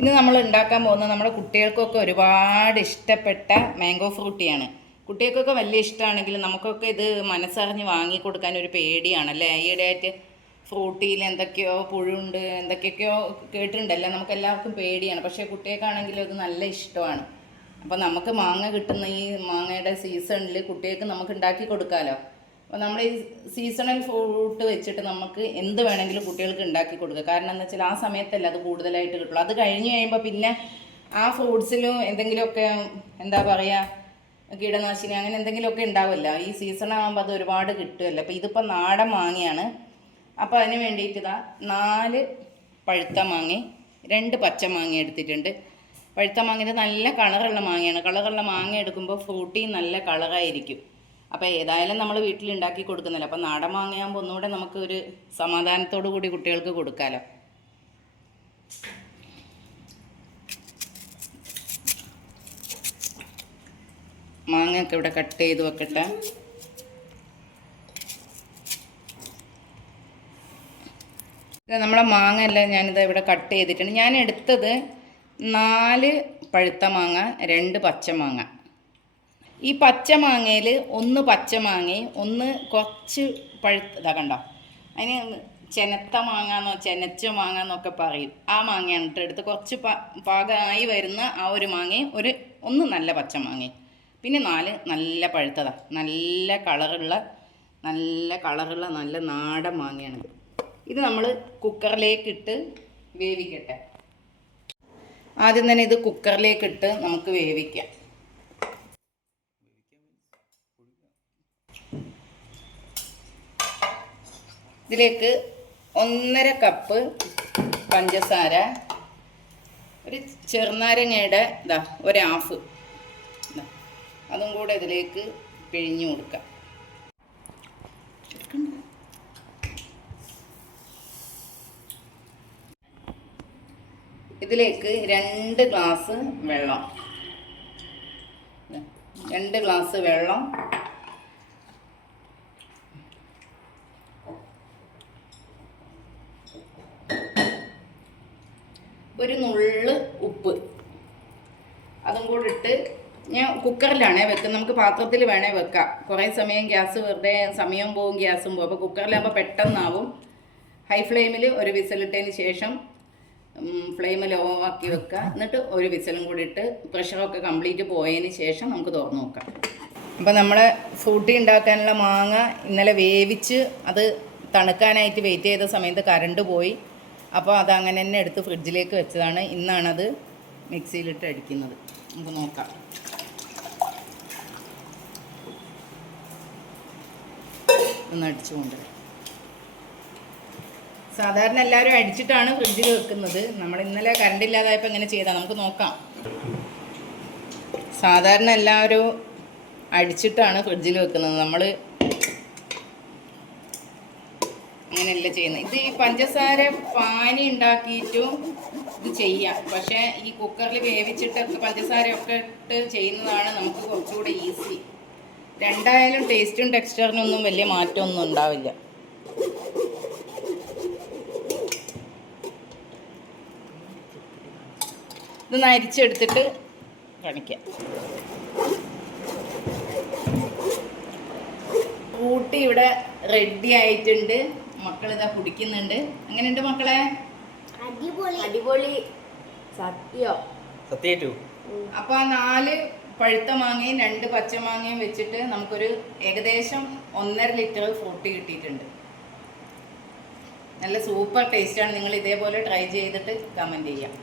ഇന്ന് നമ്മൾ ഉണ്ടാക്കാൻ പോകുന്നത് നമ്മുടെ കുട്ടികൾക്കൊക്കെ ഒരുപാട് ഇഷ്ടപ്പെട്ട മാംഗോ ഫ്രൂട്ടിയാണ്. കുട്ടികൾക്കൊക്കെ വലിയ ഇഷ്ടമാണെങ്കിലും നമുക്കൊക്കെ ഇത് മനസ്സറിഞ്ഞ് വാങ്ങിക്കൊടുക്കാൻ ഒരു പേടിയാണല്ലേ. ഈയിടെയായിട്ട് ഫ്രൂട്ടിയിൽ എന്തൊക്കെയോ പുഴുണ്ട് എന്തൊക്കെയൊക്കെയോ കേട്ടിട്ടുണ്ടല്ലോ, നമുക്ക് എല്ലാവർക്കും പേടിയാണ്. പക്ഷേ കുട്ടികൾക്കാണെങ്കിലും ഇത് നല്ല ഇഷ്ടമാണ്. അപ്പോൾ നമുക്ക് മാങ്ങ കിട്ടുന്ന ഈ മാങ്ങയുടെ സീസണിൽ കുട്ടികൾക്ക് നമുക്ക് ഉണ്ടാക്കി കൊടുക്കാമല്ലോ. അപ്പോൾ നമ്മൾ ഈ സീസണൽ ഫ്രൂട്ട് വെച്ചിട്ട് നമുക്ക് എന്ത് വേണമെങ്കിലും കുട്ടികൾക്ക് ഉണ്ടാക്കി കൊടുക്കുക. കാരണം എന്താ വെച്ചാൽ ആ സമയത്തല്ല അത് കൂടുതലായിട്ട് കിട്ടുള്ളൂ. അത് കഴിഞ്ഞ് കഴിയുമ്പോൾ പിന്നെ ആ ഫ്രൂട്ട്സിലും എന്തെങ്കിലുമൊക്കെ എന്താ പറയുക, കീടനാശിനി അങ്ങനെ എന്തെങ്കിലുമൊക്കെ ഉണ്ടാവില്ല. ഈ സീസൺ ആകുമ്പോൾ അത് ഒരുപാട് കിട്ടുമല്ലോ. അപ്പോൾ ഇതിപ്പോൾ നാടൻ മാങ്ങയാണ്. അപ്പോൾ അതിന് വേണ്ടിയിട്ട് ഇതാ 4 പഴുത്ത മാങ്ങ, 2 പച്ച മാങ്ങ എടുത്തിട്ടുണ്ട്. പഴുത്ത മാങ്ങ നല്ല കളറുള്ള മാങ്ങയാണ്. കളറുള്ള മാങ്ങ എടുക്കുമ്പോൾ ഫ്രൂട്ടി നല്ല കളറായിരിക്കും. അപ്പോൾ ഏതായാലും നമ്മൾ വീട്ടിലുണ്ടാക്കി കൊടുക്കുന്നില്ല. അപ്പോൾ നാടൻ മാങ്ങയാകുമ്പോൾ ഒന്നുകൂടെ നമുക്ക് ഒരു സമാധാനത്തോടു കൂടി കുട്ടികൾക്ക് കൊടുക്കാമല്ലോ. മാങ്ങയൊക്കെ ഇവിടെ കട്ട് ചെയ്ത് വെക്കട്ടെ. നമ്മളെ മാങ്ങ എല്ലാം ഞാനിത് ഇവിടെ കട്ട് ചെയ്തിട്ടുണ്ട്. ഞാൻ എടുത്തത് 4 പഴുത്ത മാങ്ങ, 2 പച്ചമാങ്ങ. ഈ പച്ചമാങ്ങയിൽ 1 പച്ചമാങ്ങയും 1 കുറച്ച് ഇതാ കണ്ടോ, അതിന് ചെനത്ത മാങ്ങാന്നോ ചെനച്ച മാങ്ങാന്നൊക്കെ പറയും. ആ മാങ്ങയാണ് എടുത്ത് കുറച്ച് പാകമായി വരുന്ന ആ ഒരു മാങ്ങയും 1 നല്ല പച്ചമാങ്ങയും, പിന്നെ 4 നല്ല പഴുത്തതാ, നല്ല കളറുള്ള നല്ല നാടൻ മാങ്ങയാണ്. ഇത് നമ്മൾ കുക്കറിലേക്കിട്ട് വേവിക്കട്ടെ. ആദ്യം തന്നെ ഇത് കുക്കറിലേക്കിട്ട് നമുക്ക് വേവിക്കാം. ഇതിലേക്ക് 1.5 കപ്പ് പഞ്ചസാര, ഒരു ചെറുനാരങ്ങയുടെ ഒരു ഹാഫ് അതും കൂടെ ഇതിലേക്ക് പിഴിഞ്ഞു കൊടുക്കാം. ഇതിലേക്ക് 2 ഗ്ലാസ് വെള്ളം, 2 ഗ്ലാസ് വെള്ളം, ഒരു നുള്ള് ഉപ്പ്, അതും കൂടെ ഇട്ട് ഞാൻ കുക്കറിലാണേ വെക്കുന്നത്. നമുക്ക് പാത്രത്തിൽ വേണേൽ വെക്കാം. കുറേ സമയം ഗ്യാസ് വെറുതെ സമയം പോവും, ഗ്യാസും പോകും. അപ്പോൾ കുക്കറിലാകുമ്പോൾ പെട്ടെന്നാവും. ഹൈ ഫ്ലെയിമിൽ ഒരു വിസിലിട്ടതിന് ശേഷം ഫ്ലെയിം ലോ ആക്കി വെക്കുക. എന്നിട്ട് ഒരു വിസിലും കൂടി ഇട്ട് പ്രഷറൊക്കെ കംപ്ലീറ്റ് പോയതിന് ശേഷം നമുക്ക് തുറന്ന് നോക്കാം. അപ്പോൾ നമ്മുടെ ഫ്രൂട്ടി ഉണ്ടാക്കാനുള്ള മാങ്ങ ഇന്നലെ വേവിച്ച് അത് തണുക്കാനായിട്ട് വെയിറ്റ് ചെയ്ത സമയത്ത് കറണ്ട് പോയി. അപ്പോൾ അതങ്ങനെ തന്നെ എടുത്ത് ഫ്രിഡ്ജിലേക്ക് വെച്ചതാണ്. ഇന്നാണത് മിക്സിയിലിട്ട് അടിക്കുന്നത്. നമുക്ക് നോക്കാം. ഒന്ന് അടിച്ചുകൊണ്ട്, സാധാരണ എല്ലാവരും അടിച്ചിട്ടാണ് ഫ്രിഡ്ജിൽ വെക്കുന്നത്. നമ്മൾ ഇന്നലെ കറണ്ട് ഇല്ലാതായപ്പോൾ ഇങ്ങനെ ചെയ്താൽ നമുക്ക് നോക്കാം. സാധാരണ എല്ലാവരും അടിച്ചിട്ടാണ് ഫ്രിഡ്ജിൽ വെക്കുന്നത്. നമ്മൾ അങ്ങനെയല്ല ചെയ്യുന്നത്. ഇത് ഈ പഞ്ചസാര പാനി ഉണ്ടാക്കിയിട്ടും ഇത് ചെയ്യാം. പക്ഷേ ഈ കുക്കറിൽ വേവിച്ചിട്ടൊക്കെ പഞ്ചസാരയൊക്കെ ഇട്ട് ചെയ്യുന്നതാണ് നമുക്ക് കുറച്ചുകൂടെ ഈസി. രണ്ടായാലും ടേസ്റ്റും ടെക്സ്ചറിനൊന്നും വലിയ മാറ്റമൊന്നും ഉണ്ടാവില്ല. ഇതൊന്ന് അരിച്ചെടുത്തിട്ട് കാണിക്കാം. ഫ്രൂട്ടി ഇവിടെ റെഡി ആയിട്ടുണ്ട്. മക്കളിതാ കുടിക്കുന്നുണ്ട്. എങ്ങനെയുണ്ട് മക്കളെ? അടിപൊളി. സത്യം. അപ്പൊ 4 പഴുത്ത മാങ്ങയും 2 പച്ചമാങ്ങയും വെച്ചിട്ട് നമുക്കൊരു ഏകദേശം 1.5 ലിറ്റർ ഫ്രൂട്ടി കിട്ടിയിട്ടുണ്ട്. നല്ല സൂപ്പർ ടേസ്റ്റാണ്. നിങ്ങൾ ഇതേപോലെ ട്രൈ ചെയ്തിട്ട് കമൻറ്റ് ചെയ്യാം.